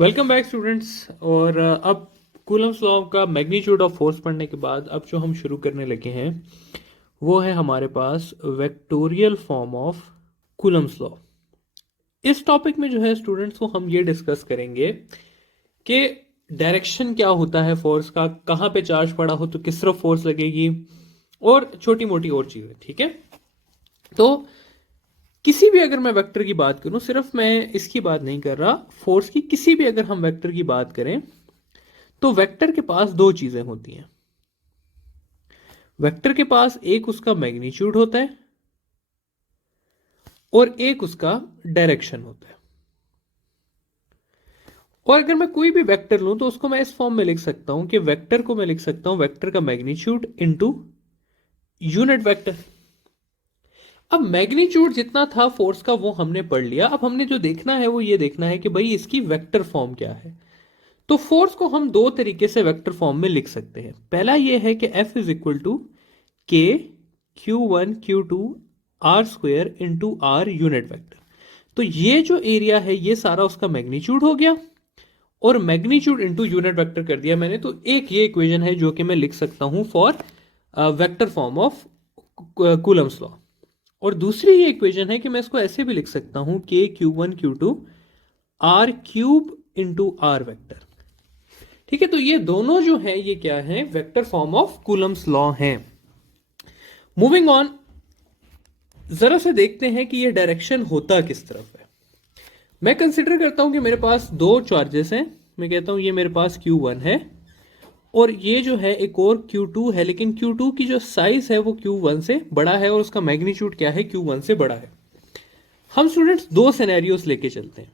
Welcome back students. और अब Coulomb's law का मैग्नीट्यूड ऑफ फोर्स पढ़ने के बाद अब जो हम शुरू करने लगे हैं वो है हमारे पास vectorial form of Coulomb's law. इस टॉपिक में जो है स्टूडेंट्स को हम ये डिस्कस करेंगे कि डायरेक्शन क्या होता है फोर्स का, कहाँ पे चार्ज पड़ा हो तो किस तरफ फोर्स लगेगी, और छोटी मोटी और चीज़ें। ठीक है, तो किसी भी अगर मैं वेक्टर की बात करूं, सिर्फ मैं इसकी बात नहीं कर रहा, फोर्स की किसी भी अगर हम वेक्टर की बात करें तो वेक्टर के पास दो चीजें होती हैं। वेक्टर के पास एक उसका मैग्नीट्यूड होता है और एक उसका डायरेक्शन होता है। और अगर मैं कोई भी वेक्टर लूं तो उसको मैं इस फॉर्म में लिख सकता हूं कि वेक्टर को मैं लिख सकता हूं वेक्टर का मैग्नीट्यूड इनटू यूनिट वेक्टर। अब मैग्नीट्यूड जितना था फोर्स का वो हमने पढ़ लिया। अब हमने जो देखना है वो ये देखना है कि भाई इसकी वेक्टर फॉर्म क्या है। तो फोर्स को हम दो तरीके से वेक्टर फॉर्म में लिख सकते हैं। पहला ये है कि F इज इक्वल टू के Q1 Q2 r square into r unit vector. तो ये जो एरिया है ये सारा उसका मैग्नीट्यूड हो गया और मैग्नीट्यूड इंटू यूनिट वेक्टर कर दिया मैंने। तो एक ये इक्वेशन है जो कि मैं लिख सकता हूं for vector form of Coulomb's law. और दूसरी ये इक्वेशन है कि मैं इसको ऐसे भी लिख सकता हूं के Q1 Q2 r cube into r vector. ठीक है, तो ये दोनों जो है ये क्या है, vector form of Coulomb's law हैं। मूविंग ऑन, जरा से देखते हैं कि ये डायरेक्शन होता किस तरफ है। मैं कंसिडर करता हूं कि मेरे पास दो चार्जेस हैं। मैं कहता हूं ये मेरे पास Q1 है और ये जो है एक और Q2 है, लेकिन Q2 की जो साइज है वो Q1 से बड़ा है और उसका मैग्नीट्यूड क्या है, Q1 से बड़ा है। हम स्टूडेंट्स दो सिनेरियोस लेके चलते हैं।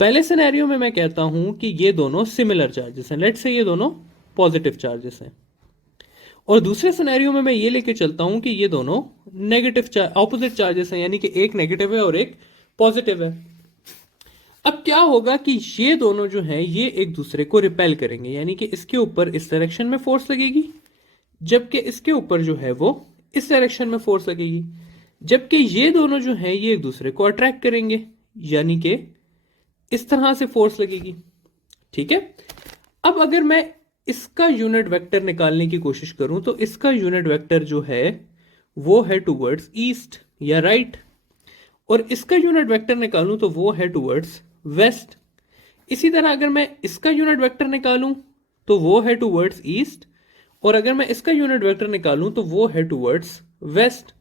पहले सिनेरियो में मैं कहता हूं कि ये दोनों सिमिलर चार्जेस हैं, लेट्स से ये दोनों पॉजिटिव चार्जेस हैं। और दूसरे सिनेरियो में मैं ये लेके चलता हूं कि ये दोनों नेगेटिव ऑपोजिट चार्जेस हैं, यानी कि एक नेगेटिव है और एक पॉजिटिव है। अब क्या होगा कि ये दोनों जो हैं ये एक दूसरे को रिपेल करेंगे, यानी कि इसके ऊपर इस डायरेक्शन में फोर्स लगेगी जबकि इसके ऊपर जो है वो इस डायरेक्शन में फोर्स लगेगी। जबकि ये दोनों जो हैं ये एक दूसरे को अट्रैक्ट करेंगे, यानी कि इस तरह से फोर्स लगेगी। ठीक है, अब अगर मैं इसका यूनिट वेक्टर निकालने की कोशिश करूं तो इसका यूनिट वेक्टर जो है वो है टुवर्ड्स ईस्ट या राइट, और इसका यूनिट वेक्टर निकालूं तो वो है टुवर्ड्स वेस्ट। इसी तरह अगर मैं इसका यूनिट वेक्टर निकालूं तो वो है टुवर्ड्स ईस्ट, और अगर मैं इसका यूनिट वेक्टर निकालूं तो वो है टुवर्ड्स वेस्ट।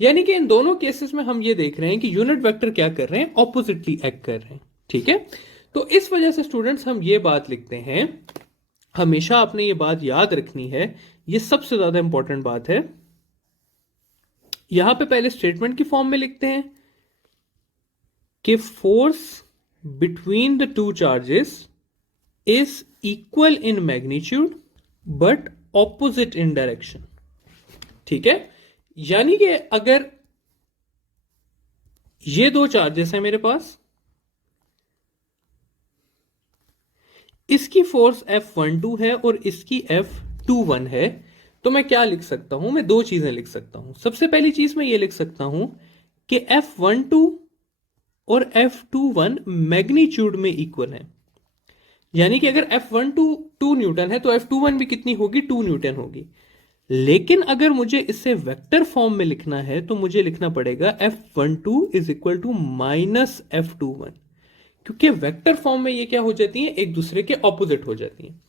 यानी कि इन दोनों केसेस में हम ये देख रहे हैं कि यूनिट वेक्टर क्या कर रहे हैं, ऑपोजिटली एक्ट कर रहे हैं। ठीक है, तो इस वजह से स्टूडेंट्स हम ये बात लिखते हैं, हमेशा आपने ये बात याद रखनी है, ये सबसे ज्यादा इंपॉर्टेंट बात है। यहां पे पहले स्टेटमेंट की फॉर्म में लिखते हैं कि force between the two charges is equal in magnitude but opposite in direction. ठीक है, यानी कि अगर ये दो चार्जेस हैं मेरे पास, इसकी फोर्स F12 है और इसकी F21 है, तो मैं क्या लिख सकता हूं, मैं दो चीजें लिख सकता हूं। सबसे पहली चीज मैं ये लिख सकता हूं कि F12 और F21 मैग्नीट्यूड में इक्वल है। यानी कि अगर F12 2 न्यूटन है तो F21 भी कितनी होगी, 2 न्यूटन होगी। लेकिन अगर मुझे इसे वेक्टर फॉर्म में लिखना है तो मुझे लिखना पड़ेगा F12 is equal to minus F21, क्योंकि वेक्टर फॉर्म में ये क्या हो जाती है, एक दूसरे के ऑपोजिट हो जाती है।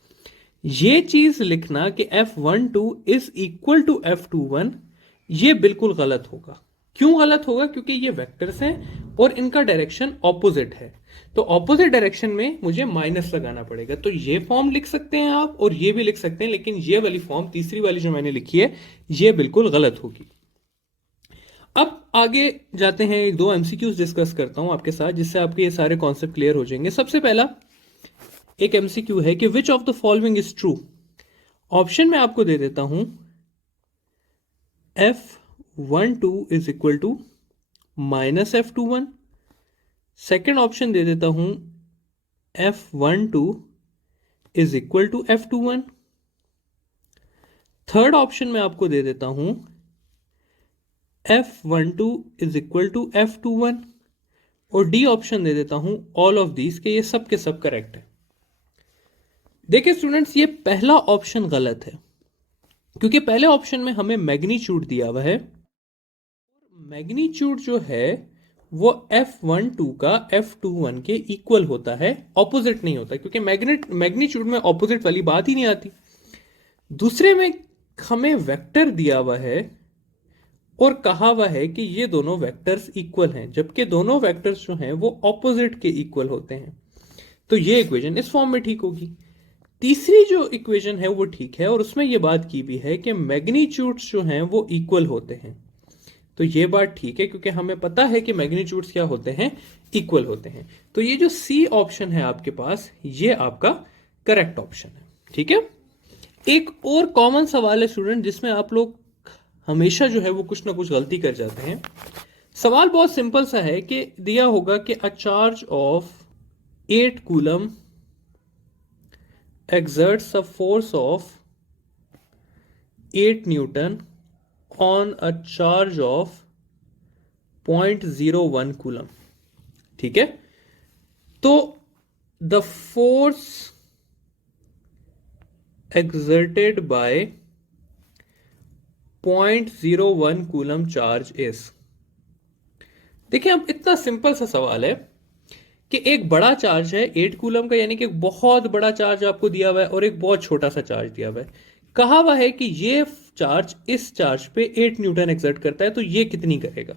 ये चीज लिखना कि F12 is equal to F21, ये बिल्कुल गलत होगा। क्यों गलत होगा, क्योंकि ये वेक्टर्स हैं और इनका डायरेक्शन ऑपोजिट है। तो ऑपोजिट डायरेक्शन में मुझे माइनस लगाना पड़ेगा। तो ये फॉर्म लिख सकते हैं आप और ये भी लिख सकते हैं, लेकिन ये वाली फॉर्म तीसरी वाली जो मैंने लिखी है ये बिल्कुल गलत होगी। अब आगे जाते हैं, दो एमसीक्यूज डिस्कस करता हूं आपके साथ जिससे आपके ये सारे कॉन्सेप्ट क्लियर हो जाएंगे। सबसे पहला एक एमसीक्यू है कि which of the following is true. Option में आपको दे देता हूं F12 is equal to minus F21। Second option दे देता हूं F12 is equal to F21। Third option में आपको दे देता हूं F12 is equal to F21। और डी ऑप्शन दे देता हूं ऑल ऑफ दीज के ये सब के सब करेक्ट है। देखिए स्टूडेंट्स, ये पहला ऑप्शन गलत है क्योंकि पहले ऑप्शन में हमें मैग्नीट्यूड दिया हुआ है। मैग्नीट्यूड जो है वो F12 का F21 के इक्वल होता है, ऑपोजिट नहीं होता, क्योंकि मैग्नीट्यूड में ऑपोजिट वाली बात ही नहीं आती। दूसरे में हमें वेक्टर दिया हुआ है और कहा हुआ है कि ये दोनों वेक्टर्स इक्वल हैं, जबकि दोनों वेक्टर्स जो हैं वो ऑपोजिट के इक्वल होते हैं। तो ये इक्वेशन इस फॉर्म में ठीक होगी। तीसरी जो इक्वेशन है वो ठीक है और उसमें ये बात की भी है कि मैग्नीट्यूड्स जो हैं वो इक्वल होते हैं। तो ये बात ठीक है क्योंकि हमें पता है कि मैग्नीट्यूड्स क्या होते हैं, इक्वल होते हैं। तो ये जो सी ऑप्शन है आपके पास, ये आपका करेक्ट ऑप्शन है। ठीक है। एक और कॉमन सवाल है स्टूडेंट जिसमें आप लोग हमेशा जो है वो कुछ ना कुछ गलती कर जाते हैं। सवाल बहुत सिंपल सा है कि दिया होगा कि a charge of 8 coulomb exerts a force of 8 Newton on a charge of 0.01 coulomb. ठीक है। तो the force exerted by 0.01 coulomb charge is. देखिए, अब इतना सिंपल सा सवाल है कि एक बड़ा चार्ज है 8 कूलम का, यानी कि एक बहुत बड़ा चार्ज आपको दिया हुआ है और एक बहुत छोटा सा चार्ज दिया हुआ है। कहा हुआ है कि ये चार्ज इस चार्ज पे 8 न्यूटन एक्सर्ट करता है, तो ये कितनी करेगा।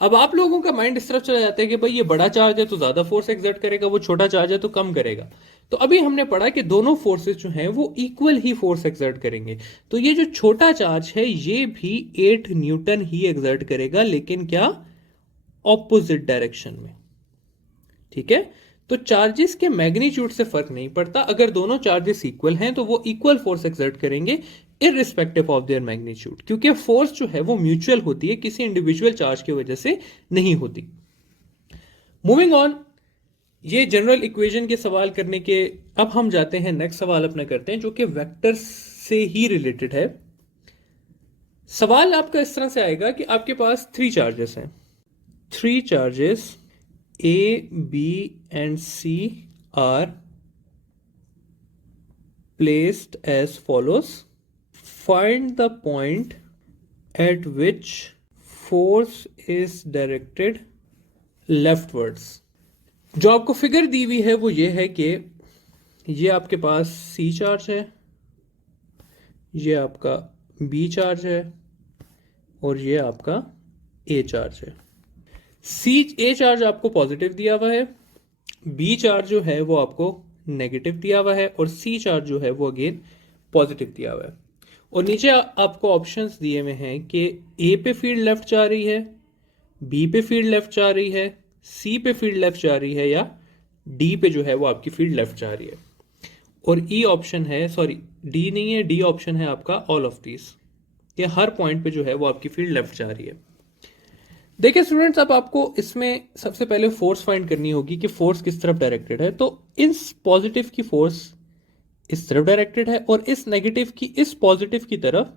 अब आप लोगों का माइंड इस तरफ चला जाता है कि भाई ये बड़ा चार्ज है तो ज्यादा फोर्स एक्सर्ट करेगा, वो छोटा चार्ज है तो कम करेगा। तो अभी हमने पढ़ा कि दोनों फोर्सेस जो हैं वो इक्वल ही फोर्स एक्सर्ट करेंगे। तो ये जो छोटा चार्ज है ये भी 8 न्यूटन ही एक्सर्ट करेगा, लेकिन क्या, ऑपोजिट डायरेक्शन में। ठीक है। तो चार्जेस के मैग्नीट्यूड से फर्क नहीं पड़ता, अगर दोनों चार्जेस इक्वल हैं तो वो इक्वल फोर्स एक्सर्ट करेंगे इररिस्पेक्टिव ऑफ देयर मैग्नीट्यूड, क्योंकि फोर्स जो है वो म्यूचुअल होती है, किसी इंडिविजुअल चार्ज की वजह से नहीं होती। मूविंग ऑन, ये जनरल इक्वेशन के सवाल करने के अब हम जाते हैं नेक्स्ट सवाल अपना करते हैं जो कि वेक्टर से ही रिलेटेड है। सवाल आपका इस तरह से आएगा कि आपके पास 3 चार्जेस हैं, 3 charges A, B and C are placed as follows. Find the point at which force is directed leftwards. जो आपको फिगर दी हुई है वो ये है कि ये आपके पास C चार्ज है, ये आपका B चार्ज है और ये आपका A चार्ज है। ए चार्ज आपको पॉजिटिव दिया हुआ है, बी चार्ज जो है वो आपको नेगेटिव दिया हुआ है और सी चार्ज जो है वो अगेन पॉजिटिव दिया हुआ है। और नीचे आपको ऑप्शंस दिए हुए हैं कि ए पे फील्ड लेफ्ट जा रही है, बी पे फील्ड लेफ्ट जा रही है, सी पे फील्ड लेफ्ट जा रही है या डी पे जो है वो आपकी फील्ड लेफ्ट जा रही है। और ई ऑप्शन है, सॉरी डी नहीं है, डी ऑप्शन है आपका ऑल ऑफ दीज, ये हर पॉइंट पे जो है वो आपकी फील्ड लेफ्ट जा रही है। देखिए स्टूडेंट्स, अब आपको इसमें सबसे पहले फोर्स फाइंड करनी होगी कि फोर्स किस तरफ डायरेक्टेड है। तो इस पॉजिटिव की फोर्स इस तरफ डायरेक्टेड है और इस नेगेटिव की, इस पॉजिटिव की तरफ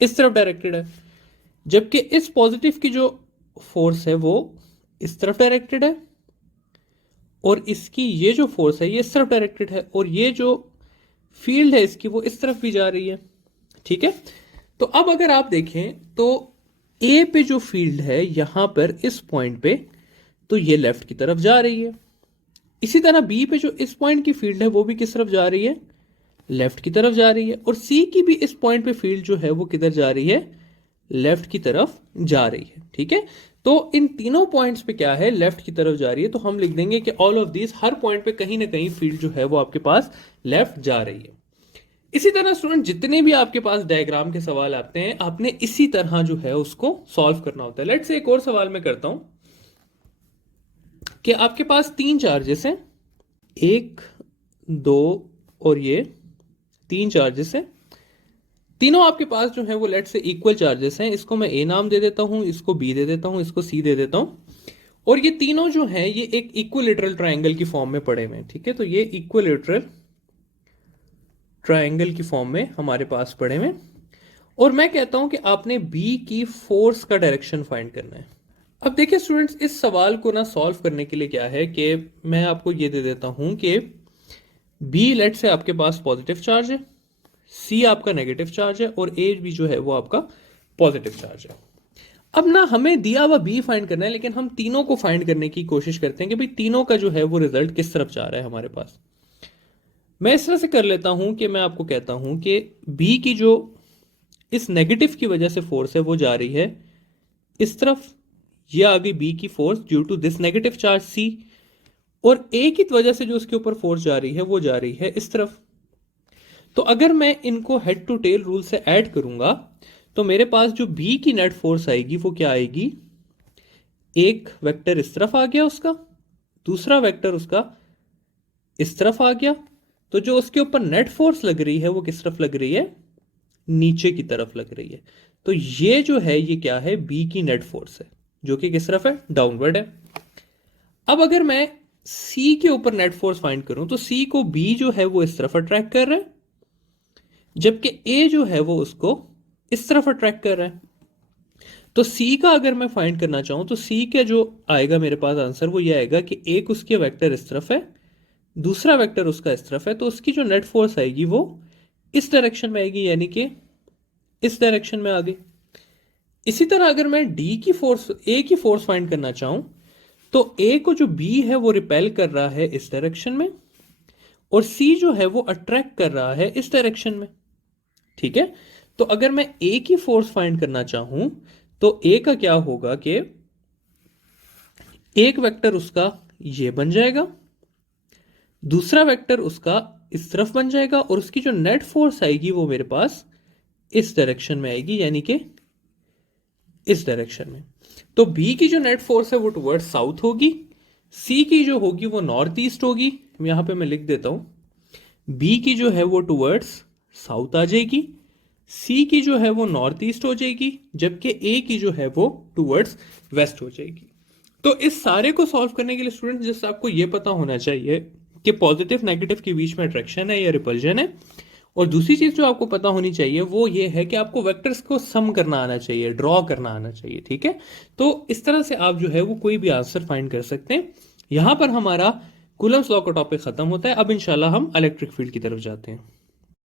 इस तरफ डायरेक्टेड है, जबकि इस पॉजिटिव की जो फोर्स है वो इस तरफ डायरेक्टेड है और इसकी ये जो फोर्स है ये इस तरफ डायरेक्टेड है और ये जो फील्ड है इसकी वो इस तरफ भी जा रही है। ठीक है। तो अब अगर आप देखें तो ए पे जो फील्ड है यहां पर इस पॉइंट पे, तो ये लेफ्ट की तरफ जा रही है। इसी तरह बी पे जो इस पॉइंट की फील्ड है वो भी किस तरफ जा रही है, लेफ्ट की तरफ जा रही है। और सी की भी इस पॉइंट पे फील्ड जो है वो किधर जा रही है, लेफ्ट की तरफ जा रही है। ठीक है। तो इन तीनों पॉइंट्स पे क्या है, लेफ्ट की तरफ जा रही है। तो हम लिख देंगे कि all of these, her point पे कहीं ना कहीं फील्ड जो है वो आपके पास लेफ्ट जा रही है। इसी तरह स्टूडेंट जितने भी आपके पास डायग्राम के सवाल आते हैं आपने इसी तरह जो है उसको सॉल्व करना होता है। लेट्स से एक और सवाल मैं करता हूं कि आपके पास 3 चार्जेस हैं, 1, 2 और ये 3 चार्जेस हैं। तीनों आपके पास जो है वो लेट से इक्वल चार्जेस हैं। इसको मैं ए नाम दे देता हूं, इसको बी दे देता हूं, इसको सी दे देता हूं। और ये तीनों जो हैं ये एक इक्विलेटरल ट्राइंगल की फॉर्म में पड़े हुए हैं। ठीक है। तो ये इक्विलेटरल ट्राइंगल की फॉर्म में हमारे पास पड़े हुए। और मैं कहता हूं कि आपने बी की फोर्स का डायरेक्शन फाइंड करना है। अब देखिए स्टूडेंट्स, इस सवाल को ना सॉल्व करने के लिए क्या है कि मैं आपको ये दे देता हूं कि बी लेट से आपके पास पॉजिटिव चार्ज है, सी आपका नेगेटिव चार्ज है और ए भी जो है वो आपका पॉजिटिव चार्ज है। अब ना हमें दिया हुआ बी फाइंड करना है, लेकिन हम तीनों को फाइंड करने की कोशिश करते हैं कि भाई तीनों का जो है वो रिजल्ट किस तरफ जा रहा है हमारे पास। मैं इस तरह से कर लेता हूं कि मैं आपको कहता हूं कि बी की जो इस नेगेटिव की वजह से फोर्स है वो जा रही है इस तरफ, ये आ गई बी की force due to this negative charge C, और ए की वजह से जो उसके ऊपर फोर्स जा रही है वो जा रही है इस तरफ। तो अगर मैं इनको हेड टू टेल रूल से ऐड करूंगा तो मेरे पास जो बी की नेट फोर्स आएगी वो क्या आएगी, एक वेक्टर इस तरफ आ गया उसका, दूसरा वेक्टर उसका इस तरफ आ गया, तो जो उसके ऊपर नेट फोर्स लग रही है वो किस तरफ लग रही है, नीचे की तरफ लग रही है। तो ये जो है ये क्या है, बी की नेट फोर्स है जो कि किस तरफ है, डाउनवर्ड है। अब अगर मैं सी के ऊपर नेट फोर्स फाइंड करूं तो सी को बी जो है वो इस तरफ अट्रैक्ट कर रहा है, जबकि ए जो है वो उसको इस तरफ अट्रैक्ट कर रहा है। तो सी का अगर मैं फाइंड करना चाहूं तो सी का जो आएगा मेरे पास आंसर वो ये आएगा कि एक उसके वेक्टर इस तरफ है, दूसरा वेक्टर उसका इस तरफ है, तो उसकी जो नेट फोर्स आएगी वो इस डायरेक्शन में आएगी, यानी कि इस डायरेक्शन में आ गई। इसी तरह अगर मैं डी की फोर्स, ए की फोर्स फाइंड करना चाहूं तो ए को जो बी है वो रिपेल कर रहा है इस डायरेक्शन में, और सी जो है वो अट्रैक्ट कर रहा है इस डायरेक्शन में। ठीक है, तो अगर मैं ए की फोर्स फाइंड करना चाहूं तो ए का क्या होगा कि एक वेक्टर उसका ये बन जाएगा, दूसरा वेक्टर उसका इस तरफ बन जाएगा, और उसकी जो नेट फोर्स आएगी वो मेरे पास इस डायरेक्शन में आएगी, यानी कि इस डायरेक्शन में। तो बी की जो नेट फोर्स है वो टुवर्ड साउथ होगी, सी की जो होगी वो नॉर्थ ईस्ट होगी। यहां पे मैं लिख देता हूं, बी की जो है वो टुवर्ड्स साउथ आ जाएगी, सी की जो है वो नॉर्थ ईस्ट हो जाएगी, जबकि ए की जो है वो टुवर्ड्स वेस्ट हो जाएगी। तो इस सारे को सॉल्व करने के लिए स्टूडेंट जैसे आपको ये पता होना चाहिए कि पॉजिटिव नेगेटिव के बीच में अट्रैक्शन है या रिपल्जन है, और दूसरी चीज जो आपको पता होनी चाहिए वो ये है कि आपको वेक्टर्स को सम करना आना चाहिए, ड्रॉ करना आना चाहिए। ठीक है, तो इस तरह से आप जो है वो कोई भी आंसर फाइंड कर सकते हैं। यहां पर हमारा कूलम्स लॉ का टॉपिक खत्म होता है। अब इंशाल्लाह हम इलेक्ट्रिक फील्ड की तरफ जाते हैं।